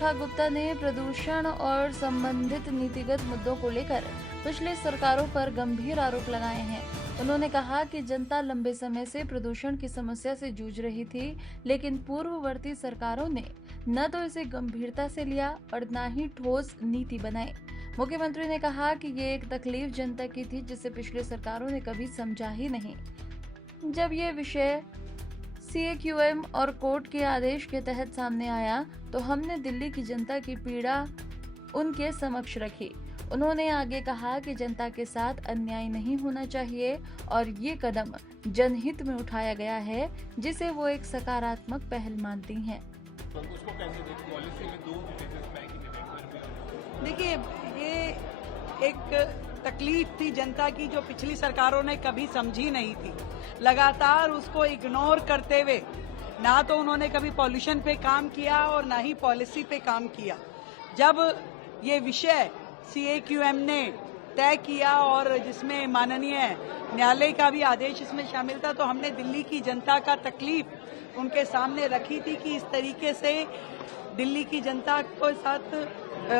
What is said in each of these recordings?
रेखा गुप्ता ने प्रदूषण और संबंधित नीतिगत मुद्दों को लेकर पिछली सरकारों पर गंभीर आरोप लगाए हैं। उन्होंने कहा कि जनता लंबे समय से प्रदूषण की समस्या से जूझ रही थी, लेकिन पूर्ववर्ती सरकारों ने न तो इसे गंभीरता से लिया और न ही ठोस नीति बनाई। मुख्यमंत्री ने कहा कि ये एक तकलीफ जनता की थी जिसे पिछली सरकारों ने कभी समझा ही नहीं। जब ये विषय CAQM और कोर्ट के आदेश के तहत सामने आया तो हमने दिल्ली की जनता की पीड़ा उनके समक्ष रखी। उन्होंने आगे कहा कि जनता के साथ अन्याय नहीं होना चाहिए और ये कदम जनहित में उठाया गया है, जिसे वो एक सकारात्मक पहल मानती हैं। तो उसको कैसे देखते? पॉलिसी में दो देखिए, ये एक तकलीफ थी जनता की जो पिछली सरकारों ने कभी समझी नहीं थी। लगातार उसको इग्नोर करते हुए ना तो उन्होंने कभी पॉल्यूशन पे काम किया और ना ही पॉलिसी पे काम किया। जब ये विषय CAQM ने तय किया और जिसमें माननीय न्यायालय का भी आदेश इसमें शामिल था, तो हमने दिल्ली की जनता का तकलीफ उनके सामने रखी थी कि इस तरीके से दिल्ली की जनता के साथ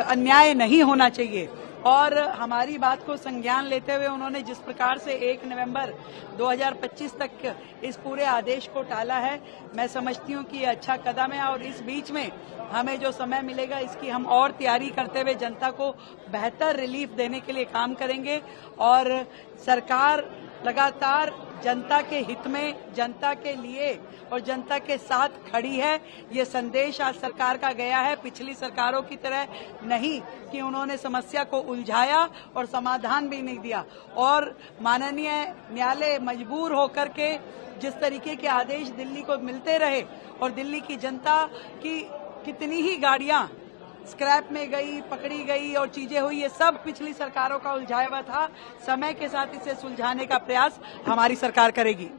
अन्याय नहीं होना चाहिए। और हमारी बात को संज्ञान लेते हुए उन्होंने जिस प्रकार से 1 नवंबर 2025 तक इस पूरे आदेश को टाला है, मैं समझती हूँ कि ये अच्छा कदम है। और इस बीच में हमें जो समय मिलेगा इसकी हम और तैयारी करते हुए जनता को बेहतर रिलीफ देने के लिए काम करेंगे। और सरकार लगातार जनता के हित में, जनता के लिए और जनता के साथ खड़ी है। ये संदेश आज सरकार का गया है, पिछली सरकारों की तरह नहीं कि उन्होंने समस्या को उलझाया और समाधान भी नहीं दिया। और माननीय न्यायालय मजबूर होकर के जिस तरीके के आदेश दिल्ली को मिलते रहे और दिल्ली की जनता की कितनी ही गाड़ियां स्क्रैप में गई, पकड़ी गई और चीजें हुई, ये सब पिछली सरकारों का उलझाया हुआ था। समय के साथ इसे सुलझाने का प्रयास हमारी सरकार करेगी।